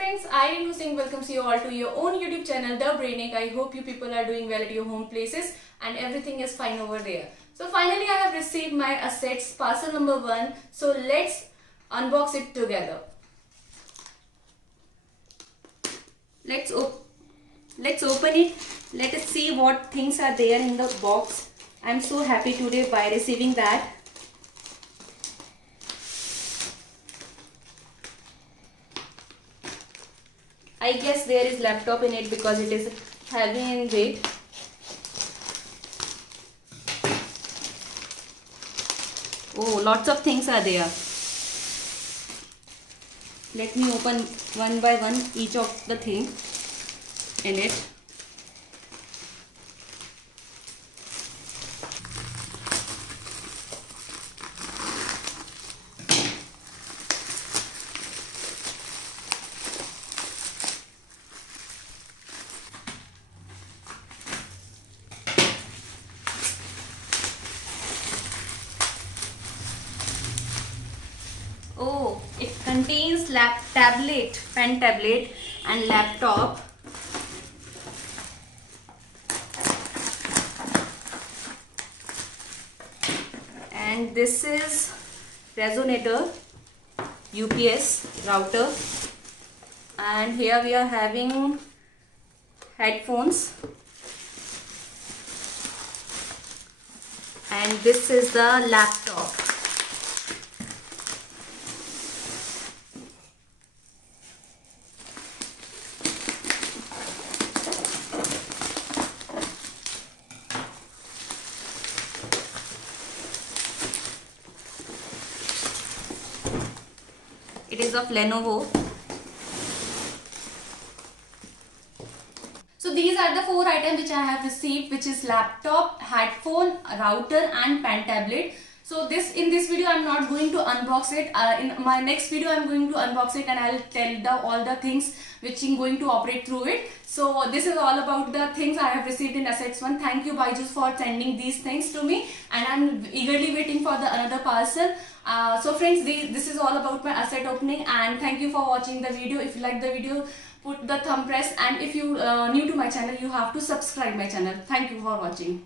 friends, I Renu Singh welcomes you all to your own YouTube channel, The Brainiac. I hope you people are doing well at your home places and everything is fine over there. So finally I have received my assets parcel number 1. So let's unbox it together. Let's open it. Let us see what things are there in the box. I'm so happy today by receiving that. I guess there is laptop in it because it is heavy in weight. Oh, lots of things are there. Let me open one by one each of the things in it. Oh, it contains pen tablet and laptop. And this is resonator, UPS, router. And here we are having headphones. And this is the laptop. It is of Lenovo. So these are the 4 items which I have received, which is laptop, headphone, router and pen tablet. So in this video I am not going to unbox it. In my next video I am going to unbox it and I will tell all the things which I am going to operate through it. So this is all about the things I have received in Assets 1. Thank you Byjus for sending these things to me, and I am eagerly waiting for the another parcel. So friends, this is all about my asset opening, and thank you for watching the video. If you like the video, put the thumb press, and if you new to my channel, you have to subscribe my channel. Thank you for watching.